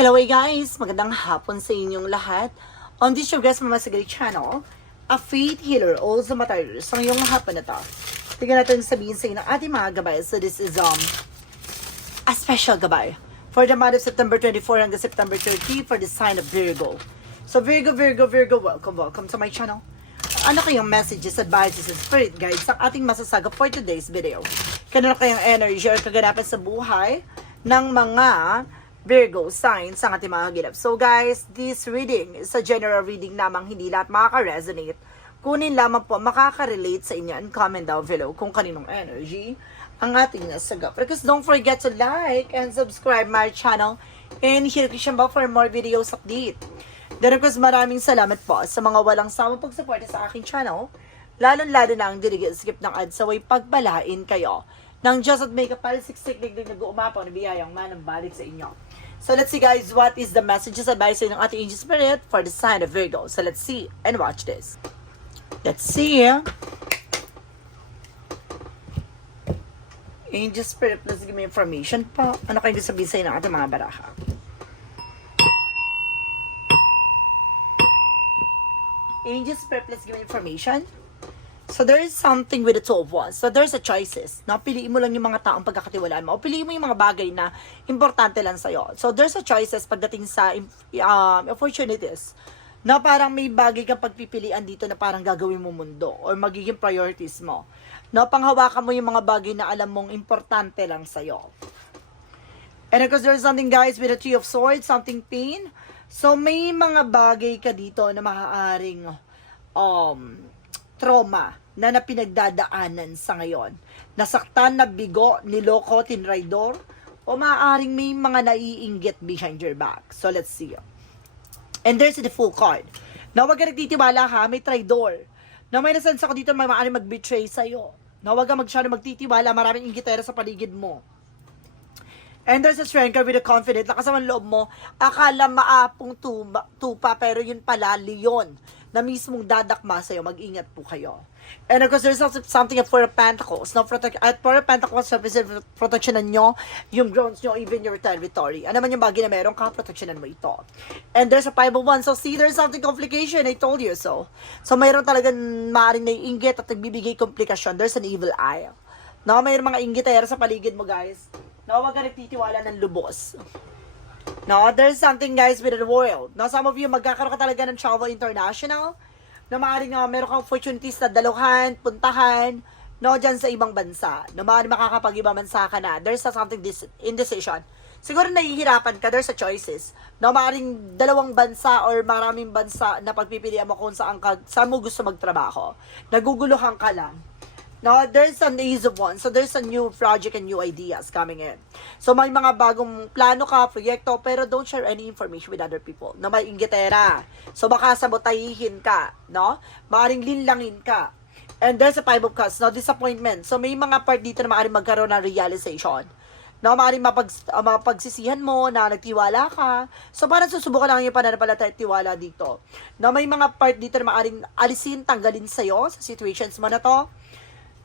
Hello guys! Magandang hapon sa inyong lahat. On this your guest Mama Sagari channel, a faith healer, also matters. Sa ngayong hapon na to, tingnan natin sabihin sa inyo ng ating mga gabay. So this is um a special gabay for the month of September 24 hanggang September 30 for the sign of Virgo. So Virgo, Virgo, Virgo, welcome, welcome to my channel. Ano kayong messages, advices, and spirit guides ang ating masasaga for today's video? Kanino kayang energy or kaganapan sa buhay ng mga Virgo signs ang ating mga gilap. So guys, this reading is a general reading lamang hindi lahat makaka-resonate. Kunin lamang po makaka-relate sa inyo and comment down below kung kaninong energy ang ating nasaga. Because don't forget to like and subscribe my channel and hit the bell for more videos update. Then of course, maraming salamat po sa mga walang sawang pagsuporta sa aking channel. Lalo-lalo na ang dirigil skip ng ads sa way pagbalain kayo ng Diyos at may kapal siksik digdig nag-uumapaw na biyayang manang sa inyo. So let's see guys, what is the messages advice ng ating angel spirit for the sign of Virgo. So let's see and watch this. Let's see. Angel Spirit, please give me information po. Ano kayo sabihin sa'yo ng ating mga baraha? Angel Spirit, please give me information. So there is something with the two of wands. So there's a choices. No? Piliin mo lang yung mga taong pagkakatiwalaan mo. O piliin mo yung mga bagay na importante lang sa'yo. So there's a choices pagdating sa um, opportunities. Na parang may bagay kang pagpipilian dito na parang gagawin mo mundo or magiging priorities mo. No, panghawakan mo yung mga bagay na alam mong importante lang sa'yo. And because there's something guys with a Three of Swords, something pain. So may mga bagay ka dito na maaaring um, trauma na napinagdadaanan sa ngayon. Nasaktan na bigo, niloko, tinraidor, o maaaring may mga naiinggit behind your back. So let's see. And there's the full card. Na huwag ka nagtitiwala ha, may traidor. Na may nasense ako dito na maaaring mag-betray sa'yo. Na huwag ka masyado magtitiwala, maraming inggitera sa paligid mo. And there's a strength with a confident, lakas naman loob mo, akala maapong tuba, tupa, pero yun pala, leon, na mismong dadakma sa'yo, mag-ingat po kayo. And of course, there's also something at Four of Pentacles. No, protect, at Four of Pentacles, represent protectionan nyo, yung grounds nyo, even your territory. Ano man yung bagay na meron ka, protectionan mo ito. And there's a five of one. So, see, there's something complication. I told you so. So, mayroon talagang maaaring naiinggit at nagbibigay komplikasyon. There's an evil eye. No, mayroon mga inggitera sa paligid mo, guys. No, huwag ka nagtitiwala ng lubos. No, there's something guys with the world. No, some of you magkakaroon ka talaga ng travel international. Na maaaring uh, meron kang opportunities na daluhan, puntahan, no, dyan sa ibang bansa. Na maaaring makakapag-ibang bansa ka na. There's a something dis- indecision. Siguro nahihirapan ka, there's a choices. No, maaaring dalawang bansa or maraming bansa na pagpipilian mo kung saan, ka, saan mo gusto magtrabaho. Naguguluhan ka lang. No, there's an ease of one. So there's a new project and new ideas coming in. So may mga bagong plano ka, proyekto, pero don't share any information with other people. Na may inggitera. So baka sabotahihin ka, no? Maaring linlangin ka. And there's a five of cups, no? Disappointment. So may mga part dito na maaaring magkaroon ng realization. No, maaaring mapag, uh, mapagsisihan mo na nagtiwala ka. So, parang susubukan lang yung pananampalataya at tiwala dito. No, may mga part dito na maaaring alisin, tanggalin sa'yo sa situations mo na to.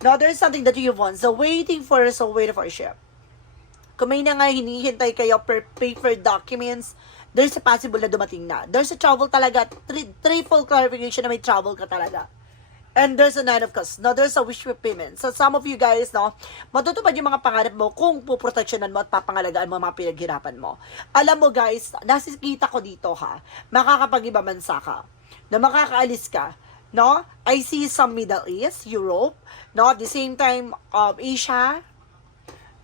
Now, there's something that you want. So, waiting for, so waiting for a ship. Kung may na nga hinihintay kayo per paper documents, there's a possible na dumating na. There's a trouble talaga. Tri- triple clarification na may trouble ka talaga. And there's a nine of cups. Now, there's a wish fulfillment. So, some of you guys, no, matutupad yung mga pangarap mo kung puproteksyonan mo at papangalagaan mo mga pinaghirapan mo. Alam mo, guys, nasikita ko dito, ha, makakapag-iba bansa ka, na makakaalis ka, no? I see some Middle East, Europe, no? At the same time, um, Asia,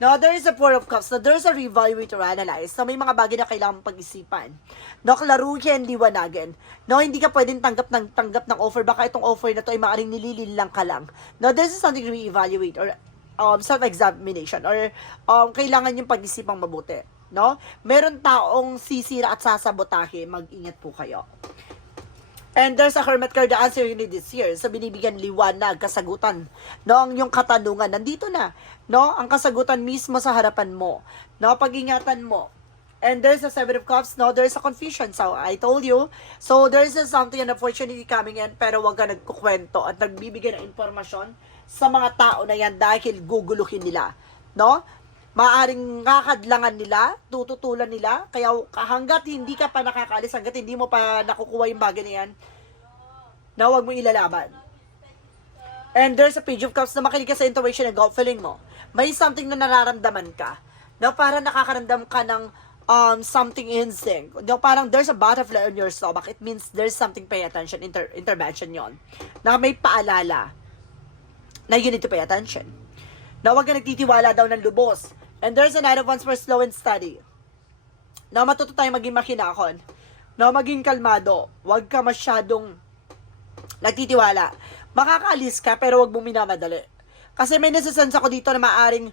No, there is a four of cups. No, there's a reevaluate or analyze. No, may mga bagay na kailangan pag-isipan. No, klaruhin, liwanagin. No, hindi ka pwedeng tanggap ng tanggap ng offer. Baka itong offer na to ay maaaring nililin lang ka lang. No, this is something to re-evaluate or um, self-examination or um, kailangan yung pag-isipang mabuti. No? Meron taong sisira at sasabotahe. Mag-ingat po kayo. And there's a hermit card, the answer you need is here. So, binibigyan liwanag, kasagutan. No, ang yung katanungan, nandito na. No, ang kasagutan mismo sa harapan mo. No, pag-ingatan mo. And there's a seven of cups, no, there's a confusion. So, I told you. So, there's a something, an opportunity coming in, pero wag ka nagkukwento at nagbibigay ng informasyon sa mga tao na yan dahil guguluhin nila. No? Maaring kakadlangan nila, tututulan nila, kaya hanggat hindi ka pa nakakaalis, hanggat hindi mo pa nakukuha yung bagay na yan, na huwag mo ilalaban. And there's a page of cups na makinig ka sa intuition and gut feeling mo. May something na nararamdaman ka. Na parang nakakaramdam ka ng um, something instinct. Na parang there's a butterfly on your stomach. It means there's something pay attention. Inter intervention yon Na may paalala na you need to pay attention. Na huwag ka nagtitiwala daw ng lubos. And there's a night of ones for slow and steady. Na matuto tayong maging makinakon. Na maging kalmado. Huwag ka masyadong nagtitiwala. Makakaalis ka pero wag mong minamadali. Kasi may nasisense ako dito na maaring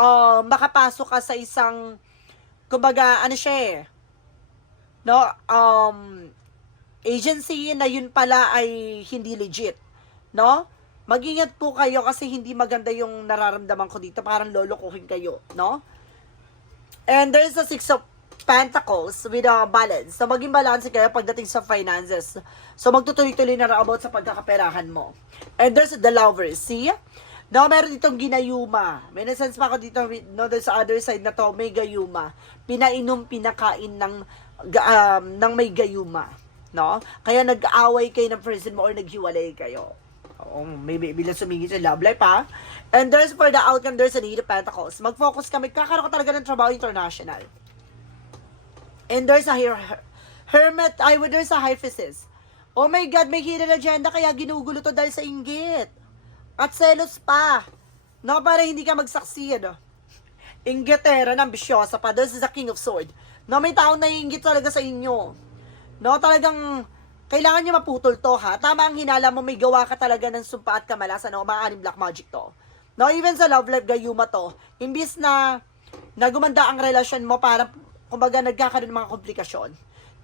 uh, makapasok ka sa isang kumbaga ano siya eh. No, um agency na yun pala ay hindi legit. No? Mag-ingat po kayo kasi hindi maganda yung nararamdaman ko dito. Parang lolokohin kayo, no? And there's a six of pentacles with a balance. So, maging balance kayo pagdating sa finances. So, magtutuloy-tuloy na about sa pagkakaperahan mo. And there's the lovers. See? No, meron ditong ginayuma. May nasense pa ako dito, no, sa other side na to, may gayuma. Pinainom, pinakain ng, um, ng may gayuma. No? Kaya nag-away kayo ng person mo or naghiwalay kayo. Oo, maybe bilang sumingit sa love life, ha? And there's for the outcome, there's a need of pentacles. Mag-focus ka, magkakaroon ka talaga ng trabaho international. And there's a her- hermit, ay, well, there's a hyphasis. Oh my God, may hidden agenda, kaya ginugulo to dahil sa inggit. At selos pa. No, para hindi ka mag-succeed. Inggitera, ambisyosa pa. This is a king of sword. No, may taong naiinggit talaga sa inyo. No, talagang kailangan niyo maputol to ha. Tama ang hinala mo, may gawa ka talaga ng sumpa at kamalasan. No, maaaring black magic to. No, even sa love life, gayuma to. Imbis na, na gumanda ang relasyon mo para, kumbaga, nagkakaroon ng mga komplikasyon.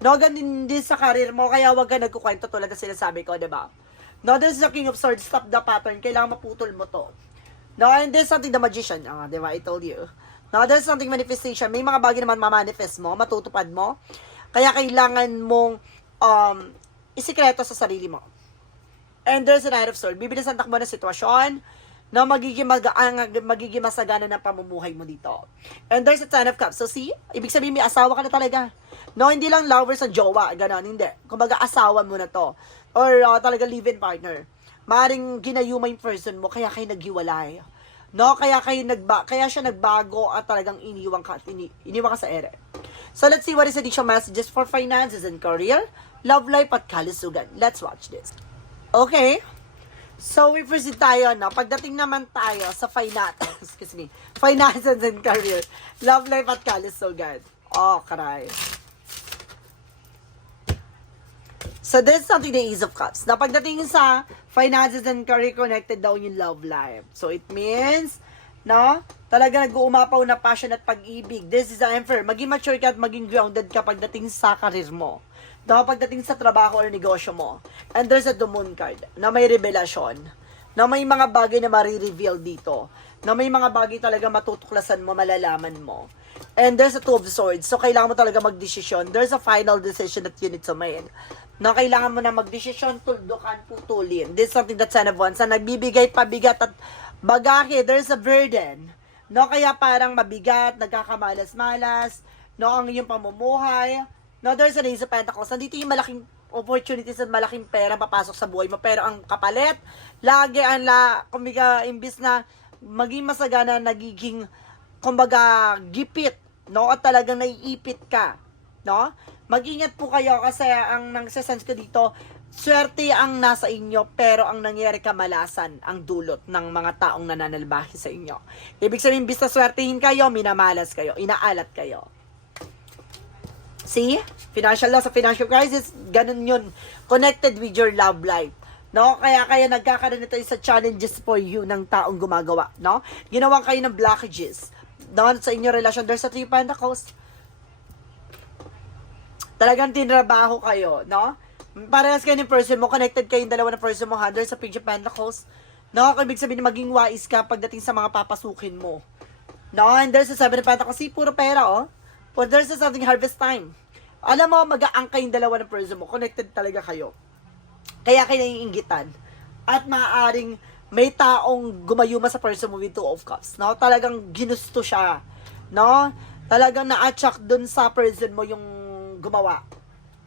No, ganun din sa karir mo, kaya wag ka nagkukwento tulad na sinasabi ko, di ba? No, this is the king of swords, stop the pattern, kailangan maputol mo to. No, and there's something the magician, ah, di ba, I told you. No, there's something manifestation, may mga bagay naman mamanifest mo, matutupad mo, kaya kailangan mong um, isikreto sa sarili mo. And there's a Knight of Swords. Bibilisan takbo ng sitwasyon na magiging, mag ang, magiging masagana ng pamumuhay mo dito. And there's a Ten of Cups. So see, ibig sabihin may asawa ka na talaga. No, hindi lang lovers sa jowa, ganon, hindi. Kumbaga asawa mo na to. Or uh, talaga live-in partner. Maring ginayuma yung person mo, kaya kayo naghiwalay. No, kaya kayo nagba kaya siya nagbago at talagang iniwan ka, ini, iniwan ka sa ere. So let's see what is additional messages for finances and career, love life at kalusugan. Let's watch this. Okay. So, we proceed tayo, no? Pagdating naman tayo sa finance, excuse me, finances and career, love life at kalusugan. Oh, karay. So, this is something the Ace of Cups. Na pagdating sa finances and career connected daw yung love life. So, it means, no? Talaga nag-uumapaw na passion at pag-ibig. This is the Emperor. Maging mature ka at maging grounded ka pagdating sa karir mo. No? Pagdating sa trabaho or negosyo mo. And there's a the Moon card na may revelasyon. Na may mga bagay na marireveal dito. Na may mga bagay talaga matutuklasan mo, malalaman mo. And there's a Two of Swords. So, kailangan mo talaga magdesisyon. There's a final decision that you need to make. Na kailangan mo na magdesisyon, tuldukan, putulin. This is something that Son of Wands na nagbibigay pabigat at bagahe. There's a burden. No, kaya parang mabigat, nagkakamalas-malas, no, ang iyong pamumuhay. No, there's an Ace of Pentacles. Nandito yung malaking opportunities at malaking pera papasok sa buhay mo. Pero ang kapalit, lagi ang la, kumbaga, imbis na maging masagana, nagiging, kumbaga, gipit, no? At talagang naiipit ka, no? Mag-ingat po kayo kasi ang nagsasense ko dito, swerte ang nasa inyo, pero ang nangyari kamalasan ang dulot ng mga taong nananalbahi sa inyo. Ibig sabihin, bis na swertehin kayo, minamalas kayo, inaalat kayo. See? Financial loss, sa financial crisis, ganun yun. Connected with your love life. No? Kaya kaya nagkakaroon ito sa challenges for you ng taong gumagawa. No? Ginawa kayo ng blockages. No? Sa inyong relasyon, there's a three pentacles. Talagang tinrabaho kayo, no? Parehas kayo ng person mo, connected kayong dalawa ng person mo, ha? There's a page of pentacles. No? Ibig sabihin na maging wise ka pagdating sa mga papasukin mo. No? And there's a seven of pentacles. See, puro pera, oh. But there's a something harvest time. Alam mo, mag-aang kayong dalawa ng person mo. Connected talaga kayo. Kaya kayo naiingitan. At maaaring may taong gumayuma sa person mo with two of cups. No? Talagang ginusto siya. No? Talagang na-attract dun sa person mo yung gumawa.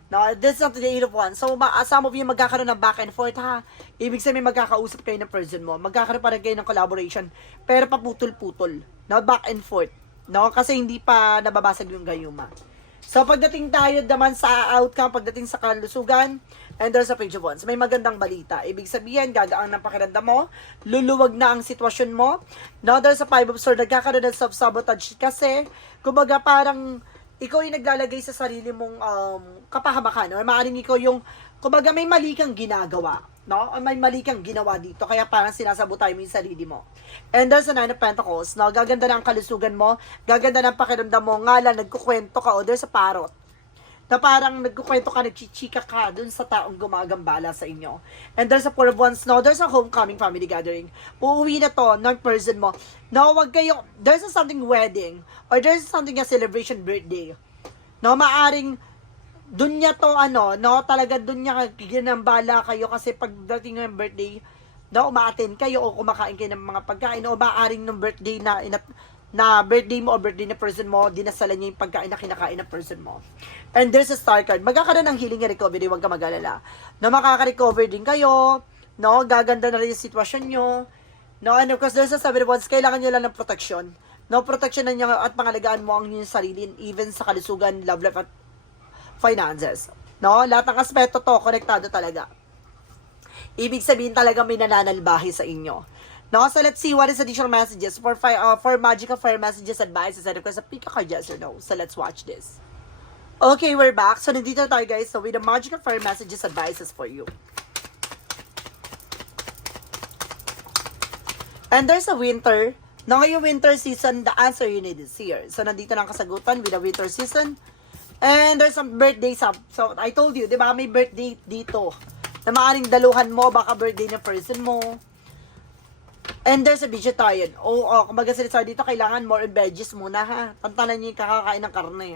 No, this is not the eight of one. So, ma- some of you magkakaroon ng back and forth, ha? Ibig sabihin, magkakausap kayo ng person mo. Magkakaroon pa rin kayo ng collaboration. Pero paputol-putol. No, back and forth. No, kasi hindi pa nababasag yung gayuma. So, pagdating tayo naman sa outcome, pagdating sa kalusugan, and there's a page of wands. May magandang balita. Ibig sabihin, gagaan ng pakiramdam mo, luluwag na ang sitwasyon mo. Now, there's a five of swords, nagkakaroon ng self-sabotage kasi, kumbaga parang, ikaw yung naglalagay sa sarili mong um, kapahamakan or maaaring ikaw yung kumbaga may mali kang ginagawa no? O may mali kang ginawa dito kaya parang sinasabotay mo yung sarili mo. And there's a nine of pentacles, no? Gaganda na ang kalusugan mo, gaganda na ang pakiramdam mo, nga lang nagkukwento ka o there's a parrot na parang nagkukwento ka, nagchichika ka dun sa taong gumagambala sa inyo. And there's a four of wands, no, there's a homecoming family gathering. Uuwi na to ng person mo. No, wag kayo, there's a something wedding, or there's something a celebration birthday. No, maaring dun niya to ano, no, talaga dun niya ginambala kayo kasi pagdating ng birthday, no, umaaten kayo o kumakain kayo ng mga pagkain o maaring ng birthday na inat, na birthday mo o birthday na person mo, dinasalan niya yung pagkain na kinakain ng person mo. And there's a star card. Magkakaroon ng healing and recovery, huwag ka mag-alala. No, makaka-recover din kayo, no, gaganda na rin yung sitwasyon nyo, no, and of course, there's a seven wands, kailangan nyo lang ng protection. No, protection na niya at pangalagaan mo ang inyong sarili, even sa kalusugan, love life, at finances. No, lahat ng aspeto to, konektado talaga. Ibig sabihin talaga may nananalbahi sa inyo. No, so let's see what is additional messages for fi- uh, for magical fire messages and of course a pick a card yes or no. So let's watch this. Okay, we're back. So nandito na tayo guys. So with the magical fire messages advices for you. And there's a winter. No, ngayong winter season, the answer you need is here. So nandito na ang kasagutan with the winter season. And there's some birthday sub. So I told you, 'di ba, may birthday dito. Na maaaring daluhan mo, baka birthday ng person mo. And there's a vegetarian. O, oh, kumbaga salita dito, kailangan more veggies muna ha. Tantanan niyo yung kakakain ng karne.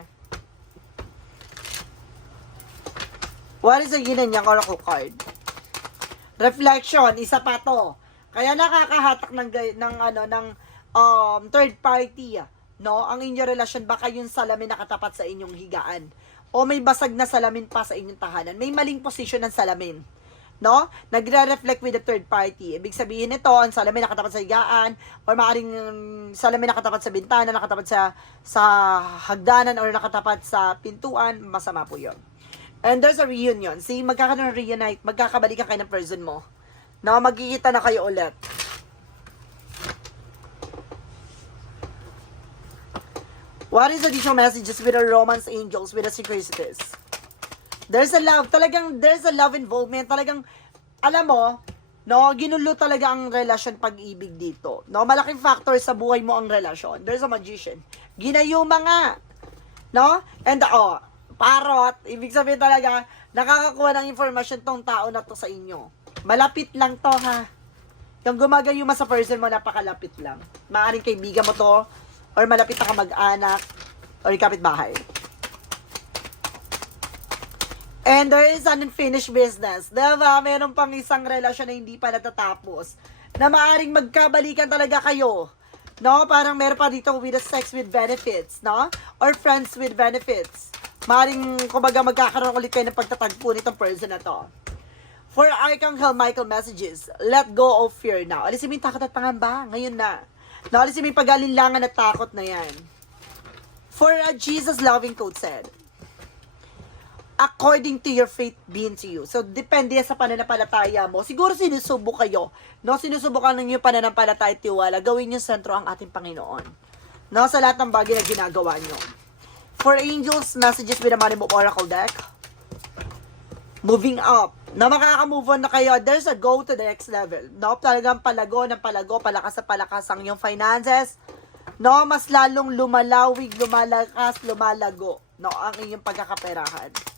What is the yin and yang oracle card? Reflection, isa pa to. Kaya nakakahatak ng, ng ano, ng um, third party, no? Ang inyong relasyon, baka yung salamin nakatapat sa inyong higaan. O may basag na salamin pa sa inyong tahanan. May maling position ng salamin no? Nagre-reflect with the third party. Ibig sabihin nito, ang salamin nakatapat sa higaan, or maaaring um, salamin nakatapat sa bintana, nakatapat sa sa hagdanan, or nakatapat sa pintuan, masama po yun. And there's a reunion. See, magkakaroon ng reunite, magkakabalikan kayo ng person mo. No, magkikita na kayo ulit. What is additional messages with the romance angels, with the synchronicities? There's a love, talagang there's a love involvement, talagang, alam mo, no, ginulo talaga ang relasyon pag-ibig dito. No, malaking factor sa buhay mo ang relasyon. There's a magician. Ginayuma nga. No? And, oh, parot, ibig sabihin talaga, nakakakuha ng information tong tao na to sa inyo. Malapit lang to, ha? Yung gumagayuma sa person mo, napakalapit lang. Maaring kaibigan mo to, or malapit na ka mag-anak, or kapitbahay. And there is an unfinished business. Diba? Meron pang isang relasyon na hindi pa natatapos. Na maaring magkabalikan talaga kayo. No? Parang meron pa dito with a sex with benefits. No? Or friends with benefits. Maaring, kumbaga, magkakaroon ulit kayo ng pagtatagpo nitong person na to. For Archangel Michael messages, let go of fear now. Alisin mo yung takot at pangamba. Ngayon na. No, alisin mo yung pag-alinlangan at takot na yan. For a Jesus loving code said, according to your faith being to you. So, depende sa pananampalataya mo. Siguro sinusubok kayo. No, sinusubukan ninyo pananampalataya at tiwala. Gawin yung sentro ang ating Panginoon. No, sa lahat ng bagay na ginagawa nyo. For angels, messages with the Money Move Oracle deck. Moving up. Na makaka-move on na kayo, there's a go to the next level. No, talagang palago ng palago, palakas sa palakas ang iyong finances. No, mas lalong lumalawig, lumalakas, lumalago. No, ang inyong pagkakaperahan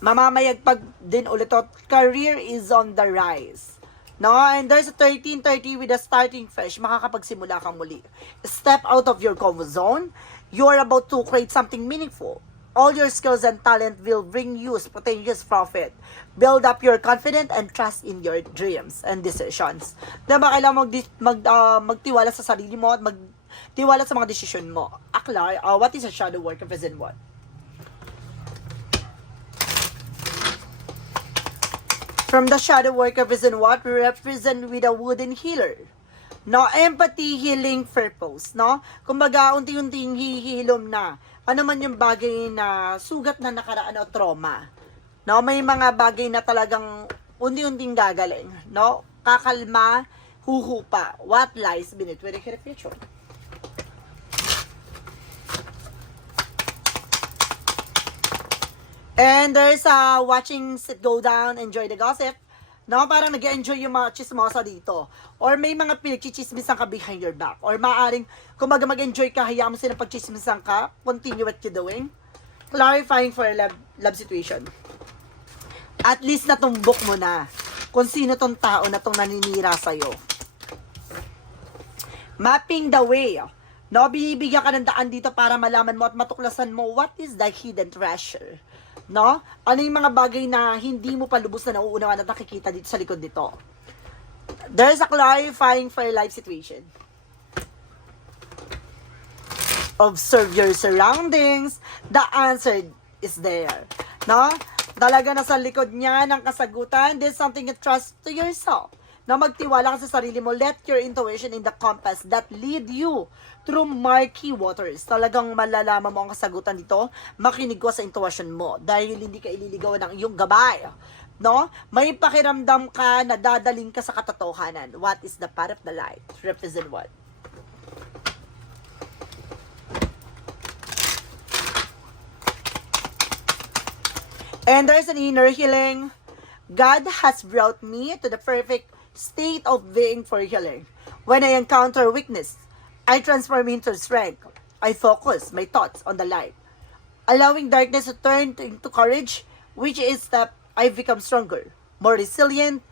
mamamayagpag din ulit to. Career is on the rise. No, and there's a 1330 with a starting fresh. Makakapagsimula kang muli. Step out of your comfort zone. You are about to create something meaningful. All your skills and talent will bring you spontaneous profit. Build up your confidence and trust in your dreams and decisions. Diba, kailangan mag, mag, uh, magtiwala sa sarili mo at mag, Tiwala sa mga desisyon mo. Aklar, uh, what is a shadow work of reason one? From the shadow work of reason what we represent with a wooden healer. No, empathy, healing, purpose, no? Kumbaga, unti-unting hihilom na. Ano man yung bagay na sugat na nakaraan o trauma. No, may mga bagay na talagang unti-unting gagaling, no? Kakalma, huhupa. What lies beneath the future? And there's uh, watching it go down, enjoy the gossip. No, parang nag enjoy yung mga chismosa dito. Or may mga pinagchichismisan ka behind your back. Or maaring, kung mag- mag-enjoy ka, hayaan mo silang pagchismisan ka, continue what you're doing. Clarifying for a love, love situation. At least natumbok mo na kung sino tong tao na tong naninira sa'yo. Mapping the way. No, binibigyan ka ng daan dito para malaman mo at matuklasan mo what is the hidden treasure. No? Ano yung mga bagay na hindi mo pa lubos na nauunawan at nakikita dito sa likod nito. There's a clarifying for your life situation. Observe your surroundings. The answer is there. No? Talaga nasa likod niya ng kasagutan. There's something you trust to yourself. Na magtiwala ka sa sarili mo. Let your intuition in the compass that lead you through murky waters. Talagang malalaman mo ang kasagutan dito. Makinig ko sa intuition mo. Dahil hindi ka ililigawan ng iyong gabay. No? May pakiramdam ka na dadaling ka sa katotohanan. What is the path of the light? Represent what? And there's an inner healing. God has brought me to the perfect state of being for healing. When I encounter weakness, I transform into strength. I focus my thoughts on the light, allowing darkness to turn into courage, which is that I become stronger, more resilient,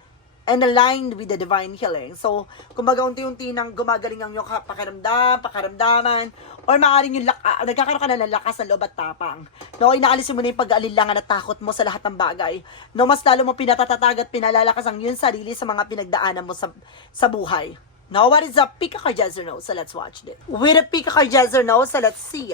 and aligned with the divine healing. So, kumbaga unti-unti nang gumagaling ang iyong pakiramdam, pakaramdaman, or maaaring yung laka, nagkakaroon ka na ng lakas ng loob at tapang. No, inaalisin mo na yung pag-aalilangan at takot mo sa lahat ng bagay. No, mas lalo mo pinatatatag at pinalalakas ang iyong sarili sa mga pinagdaanan mo sa, sa buhay. Now, what is a pick a card yes or no? So, let's watch this. With a pick a card yes or no, so let's see.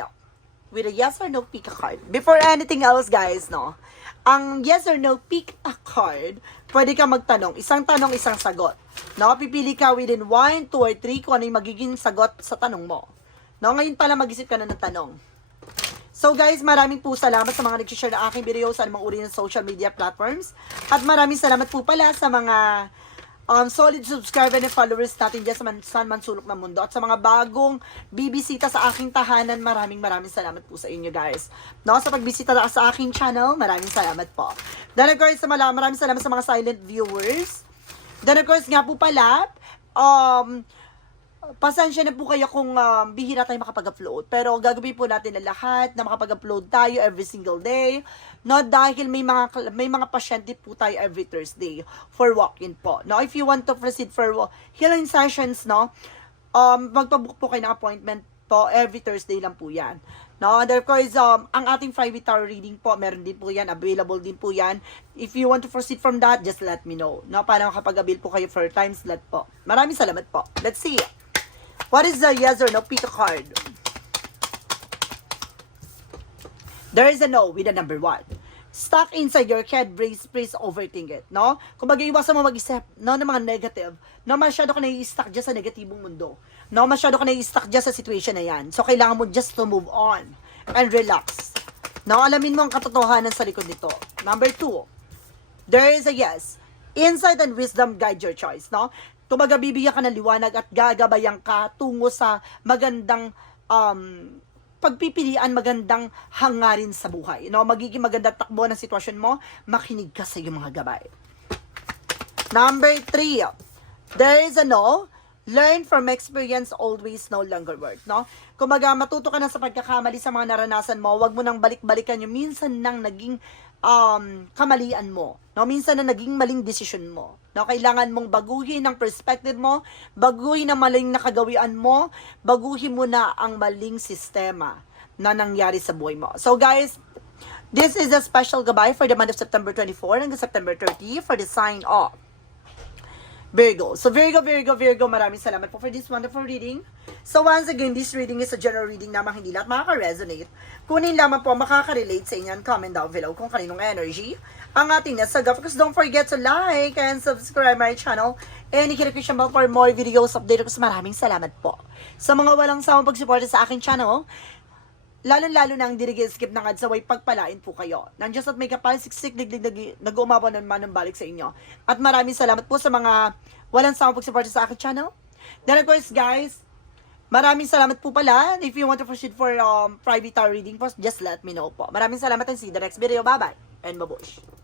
With a yes or no pick a card. Before anything else, guys, no? Ang yes or no pick a card, pwede ka magtanong. Isang tanong, isang sagot. No? Pipili ka within 1, 2, or 3 kung ano yung magiging sagot sa tanong mo. No? Ngayon pala mag-isip ka na ng tanong. So guys, maraming po salamat sa mga nag-share ng aking video sa anumang uri ng social media platforms. At maraming salamat po pala sa mga um, solid subscriber and followers natin dyan sa man, saan man sulok ng mundo. At sa mga bagong bibisita sa aking tahanan, maraming maraming salamat po sa inyo guys. No, sa pagbisita na sa aking channel, maraming salamat po. Then of course, sa mala- maraming salamat sa mga silent viewers. Then of course, nga po pala, um, pasensya na po kayo kung um, bihira tayo makapag-upload. Pero gagawin po natin na lahat na makapag-upload tayo every single day. No, dahil may mga may mga pasyente po tayo every Thursday for walk-in po. No, if you want to proceed for healing sessions, no, um, magpabook po kayo ng appointment po every Thursday lang po yan. No, and of course, um, ang ating private tarot reading po, meron din po yan, available din po yan. If you want to proceed from that, just let me know. No, para makapag-avail po kayo for time slot po. Maraming salamat po. Let's see. What is the yes or no? Pick a card. There is a no with a number one. Stuck inside your head, brace, brace, overthink it, no? Kung mag-iwasan mo mag-isip, no, ng mga negative, no, masyado ka nai-stuck dyan sa negatibong mundo. No, masyado ka nai-stuck dyan sa situation na yan. So, kailangan mo just to move on and relax. No, alamin mo ang katotohanan sa likod nito. Number two, there is a yes. Insight and wisdom guide your choice, no? Kumbaga, bibigyan ka ng liwanag at gagabayan ka tungo sa magandang um, pagpipilian, magandang hangarin sa buhay. No? Magiging magandang takbo ng sitwasyon mo, makinig ka sa iyong mga gabay. Number three, there is a no. Learn from experience always no longer work, no? Kumaga, matuto ka na sa pagkakamali sa mga naranasan mo, wag mo nang balik-balikan yung minsan nang naging um, kamalian mo, no? Minsan na naging maling decision mo, no? Kailangan mong baguhin ang perspective mo, baguhin ang maling nakagawian mo, baguhin mo na ang maling sistema na nangyari sa buhay mo. So guys, this is a special gabay for the month of September 24 hanggang September 30 for the sign off. Virgo. So Virgo, Virgo, Virgo, maraming salamat po for this wonderful reading. So once again, this reading is a general reading namang hindi lahat makaka-resonate. Kunin lamang po makaka-relate sa inyo comment down below kung kaninong energy ang ating nasaga. Because don't forget to like and subscribe my channel and Christian bell for more videos update ko. Maraming salamat po. Sa mga walang sawang pagsuporta sa aking channel, lalo-lalo na ang dirigil skip ng ads away pagpalain po kayo. Nandiyan sa may kapal, siksik, digdig, nag-umabaw ng manang balik sa inyo. At maraming salamat po sa mga walang sawang pagsuporta sa aking channel. Then of course guys, maraming salamat po pala. If you want to proceed for um, private tarot reading just let me know po. Maraming salamat and see the next video. Bye-bye and mabush.